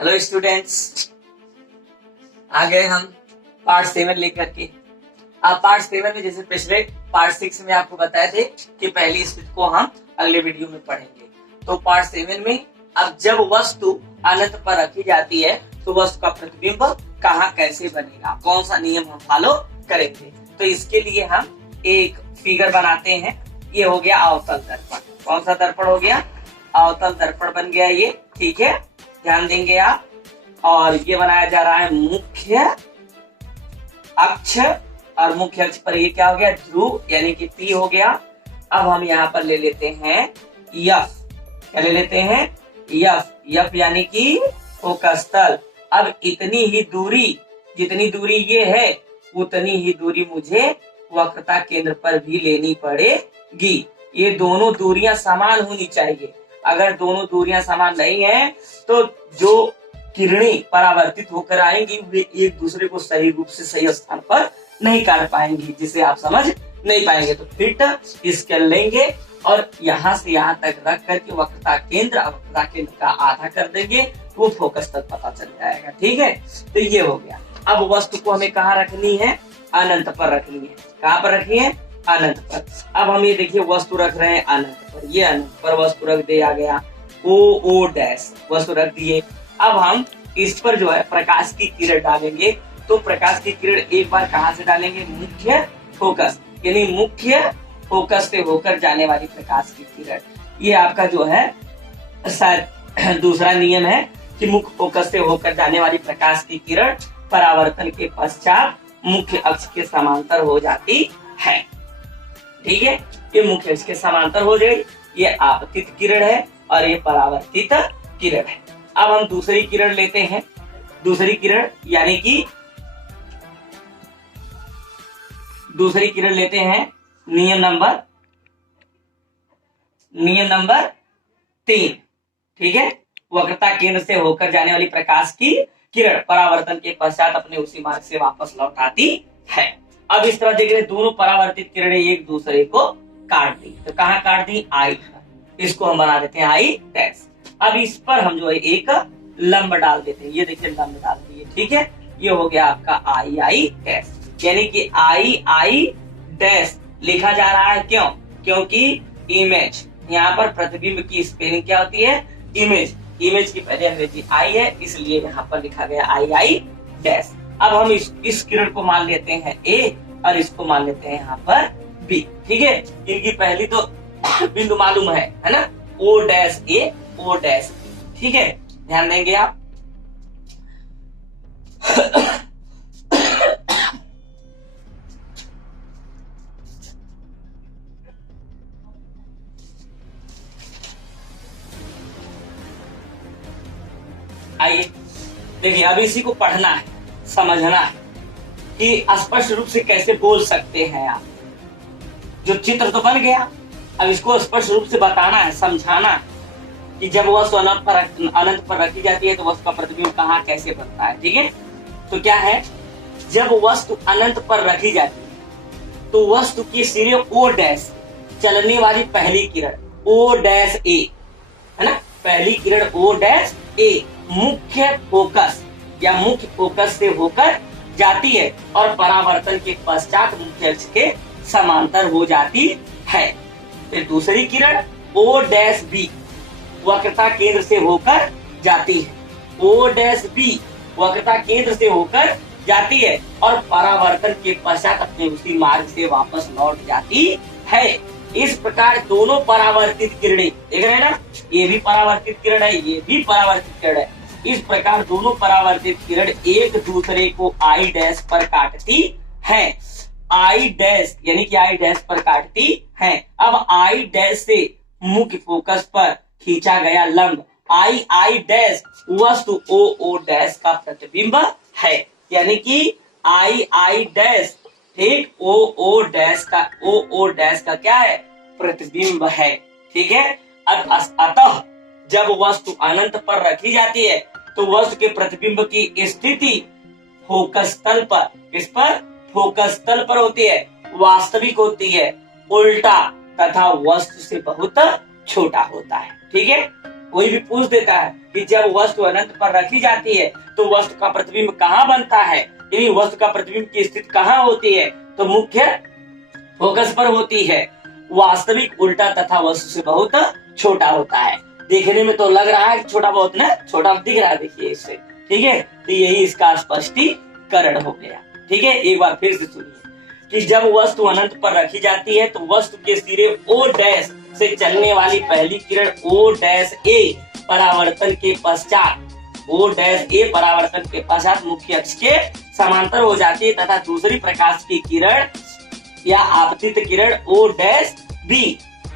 Hello students, आ गए हम part 7 लेकर के। आप पार्ट 7 में जैसे पिछले पार्ट 6 में आपको बताए थे कि पहली स्थिति को हम अगले वीडियो में पढ़ेंगे। तो पार्ट 7 में अब जब वस्तु अनंत पर रखी जाती है तो वस्तु का प्रतिबिंब कहाँ कैसे बनेगा, कौन सा नियम हम फॉलो करेंगे। तो इसके लिए हम एक फिगर बनाते हैं। ये हो गया अवतल दर्पण। कौन सा दर्पण हो गया? अवतल दर्पण बन गया ये। ठीक है, ध्यान देंगे आप। और ये बनाया जा रहा है मुख्य अक्ष, और मुख्य अक्ष पर ये क्या हो गया? ध्रुव यानी कि P हो गया। अब हम यहाँ पर ले लेते हैं F। क्या ले लेते हैं? F यानी कि फोकस तल। अब इतनी ही दूरी, जितनी दूरी ये है उतनी ही दूरी मुझे वक्रता केंद्र पर भी लेनी पड़ेगी। ये दोनों दूरियां समान होनी चाहिए। अगर दोनों दूरियां समान नहीं है तो जो किरणें परावर्तित होकर आएंगी वे एक दूसरे को सही रूप से सही स्थान पर नहीं काट पाएंगी, जिसे आप समझ नहीं पाएंगे। तो फिट स्केल लेंगे और यहाँ से यहाँ तक रख करके वक्रता केंद्र का आधा कर देंगे, वो फोकस तक पता चल जाएगा। ठीक है, तो ये हो गया। अब वस्तु को हमें कहाँ रखनी है? अनंत पर रखनी है। कहाँ पर रखनी है? अनंत पर। अब हम ये देखिए वस्तु रख रहे हैं अनंत पर। ये अनंत पर वस्तु रख दिया गया, ओ डैश वस्तु रख दिए। अब हम इस पर जो है प्रकाश की किरण डालेंगे। तो प्रकाश की किरण एक बार कहाँ से डालेंगे? मुख्य फोकस, यानी मुख्य फोकस से होकर जाने वाली प्रकाश की किरण। ये आपका जो है शायद दूसरा नियम है कि मुख्य फोकस से होकर जाने वाली प्रकाश की किरण परावर्तन के पश्चात मुख्य अक्ष के समांतर हो जाती है। ठीक है, ये मुख्य अक्ष के समांतर हो जाएगी। ये आपतित किरण है और ये परावर्तित किरण है। अब हम दूसरी किरण लेते हैं। दूसरी किरण यानी कि दूसरी किरण लेते हैं। नियम नंबर 3। ठीक है, वक्रता केंद्र से होकर जाने वाली प्रकाश की किरण परावर्तन के पश्चात अपने उसी मार्ग से वापस लौट आती है। अब इस तरह देखिए दोनों परावर्तित किरणें एक दूसरे को काट दी। तो कहाँ काट दी? आई। इसको हम बना देते हैं आई डैश। अब इस पर हम जो है एक लंब डाल देते हैं। ये देखिए लंब डाल दिए। ठीक है, ये हो गया आपका आई डैश, यानी कि आई डैश लिखा जा रहा है। क्यों? क्योंकि इमेज, यहाँ पर प्रतिबिंब की स्पेलिंग क्या होती है? इमेज की पहले अंग्रेजी आई है, इसलिए यहाँ पर लिखा गया आई डैश। अब हम इस किरण को मान लेते हैं ए और इसको मान लेते हैं यहाँ पर बी। ठीक है, इनकी पहली तो बिंदु मालूम है ना? ओ डैश ए, ओ डैश बी। ठीक है, ध्यान देंगे आप। आइए देखिए, अब इसी को पढ़ना है, समझना है कि स्पष्ट रूप से कैसे बोल सकते हैं आप। जो चित्र तो बन गया, अब इसको स्पष्ट रूप से बताना है, समझाना है कि जब वस्तु अनंत पर रखी जाती है तो वस्तु का प्रतिबिंब कहाँ कैसे बनता है। ठीक है, तो क्या है? जब वस्तु अनंत पर रखी जाती है तो वस्तु की सिरे ओ डैश चलने वाली पहली किरण ओ डैश ए है ना, पहली किरण ओ डैश ए मुख्य फोकस से होकर जाती है और परावर्तन के पश्चात मुख्य अक्ष के समांतर हो जाती है। फिर दूसरी किरण ओ डैश बी वक्रता केंद्र से होकर जाती है। ओ डैश बी वक्रता केंद्र से होकर जाती है और परावर्तन के पश्चात अपने उसी मार्ग से वापस लौट जाती है। इस प्रकार दोनों परावर्तित किरणें, देख रहे हैं ना, ये भी परावर्तित किरण है, ये भी परावर्तित किरण है। इस प्रकार दोनों परावर्तित किरण एक दूसरे को आई डैश पर काटती है। आई डैश यानी कि आई डैश पर काटती है। अब आई डैश से मुख्य फोकस पर खींचा गया लंब आई डैश वस्तु ओ डैश का प्रतिबिंब है, यानी कि आई डैश ठीक ओ डैश का क्या है? प्रतिबिंब है। ठीक है, अतः जब वस्तु अनंत पर रखी जाती है तो वस्तु के प्रतिबिंब की स्थिति फोकस तल पर, इस पर फोकस तल पर होती है, वास्तविक होती है, उल्टा तथा वस्तु से बहुत छोटा होता है। ठीक है, कोई भी पूछ देता है कि जब वस्तु अनंत पर रखी जाती है तो वस्तु का प्रतिबिंब कहाँ बनता है, यानी वस्तु का प्रतिबिंब की स्थिति कहाँ होती है, तो मुख्य फोकस पर होती है। वास्तविक उल्टा तथा वस्तु से बहुत छोटा होता है। देखने में तो लग रहा है छोटा बहुत ना, छोटा दिख रहा है, देखिए इससे, ठीक है। तो यही इसका स्पष्टीकरण हो गया, ठीक है। एक बार फिर से सुनिए कि जब वस्तु अनंत पर रखी जाती है तो वस्तु के सिरे O डैश से चलने वाली पहली किरण O डैश A परावर्तन के पश्चात O डैश A परावर्तन के पश्चात मुख्य अक्ष के समांतर हो जाती है तथा दूसरी प्रकाश की किरण या आपतित किरण O डैश B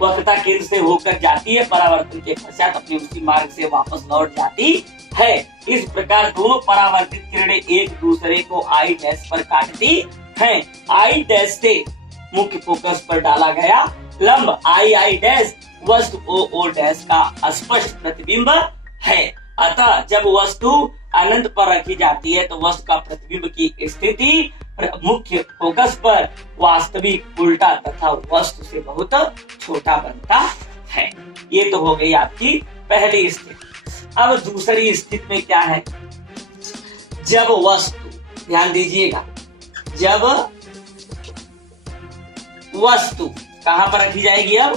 वक्रता केंद्र से होकर जाती है, परावर्तन के पश्चात अपने उसी मार्ग से वापस लौट जाती है। इस प्रकार दोनों परावर्तित किरणें एक दूसरे को I डैश पर काटती हैं। I डैश से मुख्य फोकस पर डाला गया लंब I डैश वस्तु O डैश का स्पष्ट प्रतिबिंब है। अतः जब वस्तु अनंत पर रखी जाती है तो वस्तु का प्रतिबिंब की स्थिति मुख्य फोकस पर वास्तविक उल्टा तथा वस्तु से बहुत छोटा बनता है। ये तो हो गई आपकी पहली स्थिति। अब दूसरी स्थिति में क्या है, जब वस्तु, ध्यान दीजिएगा, जब वस्तु कहां पर रखी जाएगी, अब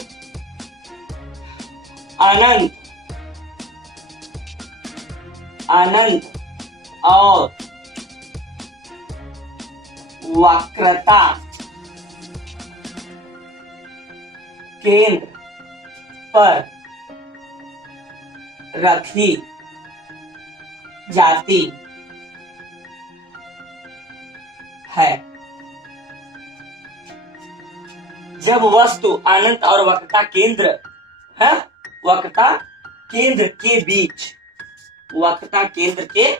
अनंत और वक्रता केंद्र पर रखी जाती है। जब वस्तु अनंत और वक्रता केंद्र है, वक्रता केंद्र के बीच, वक्रता केंद्र के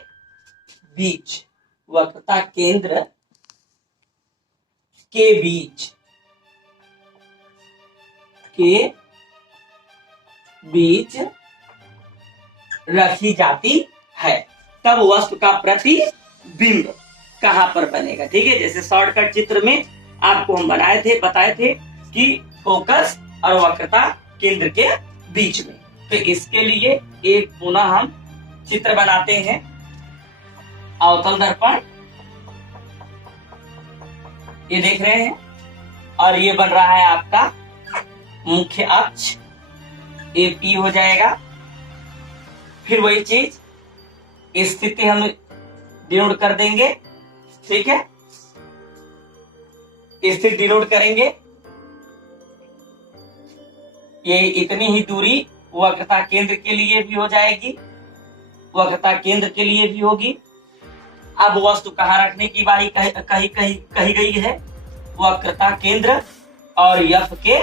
बीच, वक्रता केंद्र के बीच रखी जाती है, तब वस्तु का प्रतिबिंब कहां पर बनेगा। ठीक है, जैसे शॉर्टकट चित्र में आपको हम बताए थे कि फोकस और वक्रता केंद्र के बीच में। तो इसके लिए एक पुनः हम चित्र बनाते हैं। अवतल दर्पण ये देख रहे हैं, और ये बन रहा है आपका मुख्य अक्ष, AP हो जाएगा। फिर वही चीज स्थिति हम डिनोट कर देंगे, ठीक है, स्थिति डिनोट करेंगे। ये इतनी ही दूरी वक्रता केंद्र के लिए भी हो जाएगी, वक्रता केंद्र के लिए भी होगी। अब वस्तु कहाँ रखने की बारी कही गई है, वक्रता केंद्र और F के,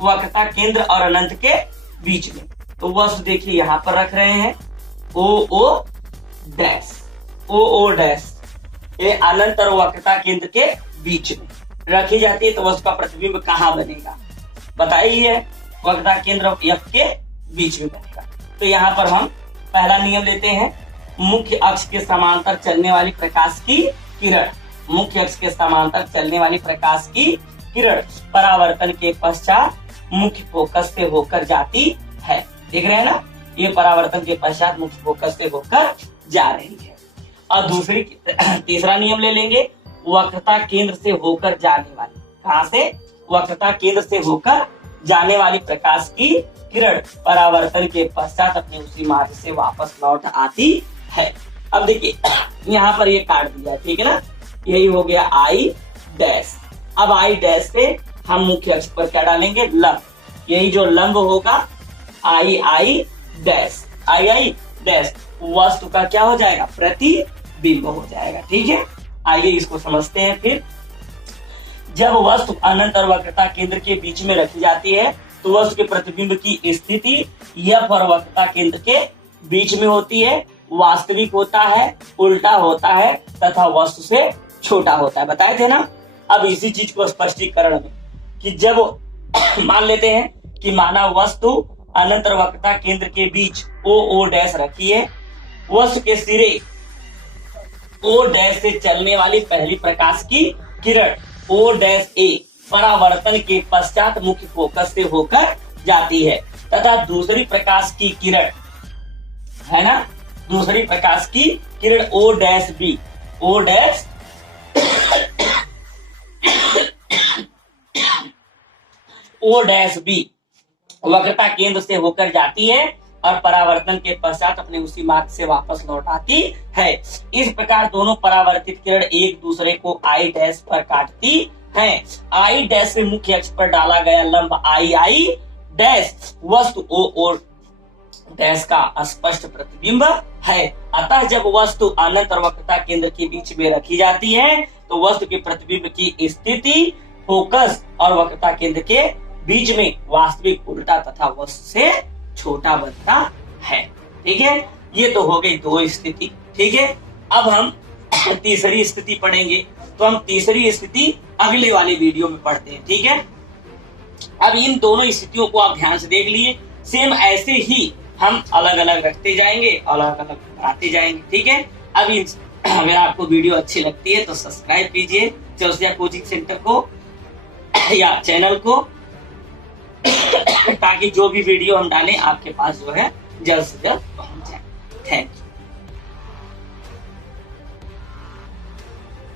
वक्रता केंद्र और अनंत के बीच में। तो वस्तु देखिए यहाँ पर रख रहे हैं OO डैश, OO डैश, ये अनंत और वक्रता केंद्र के बीच में रखी जाती है। तो वस्तु का प्रतिबिंब कहाँ बनेगा बताइए, वक्रता केंद्र और F के बीच में बनेगा। तो यहाँ पर हम पहला नियम लेते हैं, मुख्य अक्ष के समांतर चलने वाली प्रकाश की किरण, मुख्य अक्ष के समांतर चलने वाली प्रकाश की किरण परावर्तन के पश्चात मुख्य फोकस से होकर जाती है। देख रहे हैं ना, ये परावर्तन के पश्चात मुख्य फोकस से होकर जा रही है। और तीसरा नियम ले लेंगे, वक्रता केंद्र से होकर जाने वाली, कहां से, वक्रता केंद्र से होकर जाने वाली प्रकाश की किरण परावर्तन के पश्चात अपने उसी मार्ग से वापस लौट आती है। अब देखिए यहाँ पर ये काट दिया, ठीक है ना, यही हो गया I डैश। अब I डैश से हम मुख्य अक्ष पर क्या डालेंगे, लंब, यही जो लंब होगा I डैश, I डैश वस्तु का क्या हो जाएगा, प्रतिबिंब हो जाएगा। ठीक है, आइए इसको समझते हैं। फिर जब वस्तु अनंत और वक्रता केंद्र के बीच में रखी जाती है तो वस्तु के प्रतिबिंब की स्थिति F और वक्रता केंद्र के बीच में होती है, वास्तविक होता है, उल्टा होता है तथा वस्तु से छोटा होता है। बताए थे ना। अब इसी चीज को स्पष्टीकरण में कि जब मान लेते हैं कि माना वस्तु अनंत और वक्रता केंद्र के बीच OO डैश रखी है, वस्तु के सिरे O डैश से चलने वाली पहली प्रकाश की किरण O डैश A परावर्तन के पश्चात मुख्य फोकस से होकर जाती है। तथा दूसरी प्रकाश की किरण, है ना, दूसरी प्रकाश की किरण O dash B, O dash O dash B वक्रता केंद्र से होकर जाती है और परावर्तन के पश्चात अपने उसी मार्ग से वापस लौट आती है। इस प्रकार दोनों परावर्तित किरण एक दूसरे को आई डैश पर काटती हैं। आई डैश से मुख्य अक्ष पर डाला गया लंब आई आई डैश वस्तु ओ और डैश का स्पष्ट प्रतिबिंब है। अतः जब वस्तु अनंत और वक्रता केंद्र के बीच में रखी जाती है तो वस्तु के प्रतिबिंब की स्थिति फोकस और वक्रता केंद्र के बीच में वास्तविक उल्टा तथा वस्तु से छोटा बनता है। ठीक है, ये तो हो गई दो स्थिति। ठीक है, अब हम तीसरी स्थिति पढ़ेंगे। तो हम तीसरी स्थिति अगले वाले वीडियो में पढ़ते हैं। ठीक है, अब इन दोनों स्थितियों को आप ध्यान से देख लिए। सेम ऐसे ही हम अलग अलग रखते जाएंगे, अलग अलग बनाते जाएंगे। ठीक है, अब अगर आपको वीडियो अच्छी लगती है तो सब्सक्राइब कीजिए चौरसिया कोचिंग सेंटर को या चैनल को, ताकि जो भी वीडियो हम डालें आपके पास जो है जल्द से जल्द पहुंच जाए। Thank you.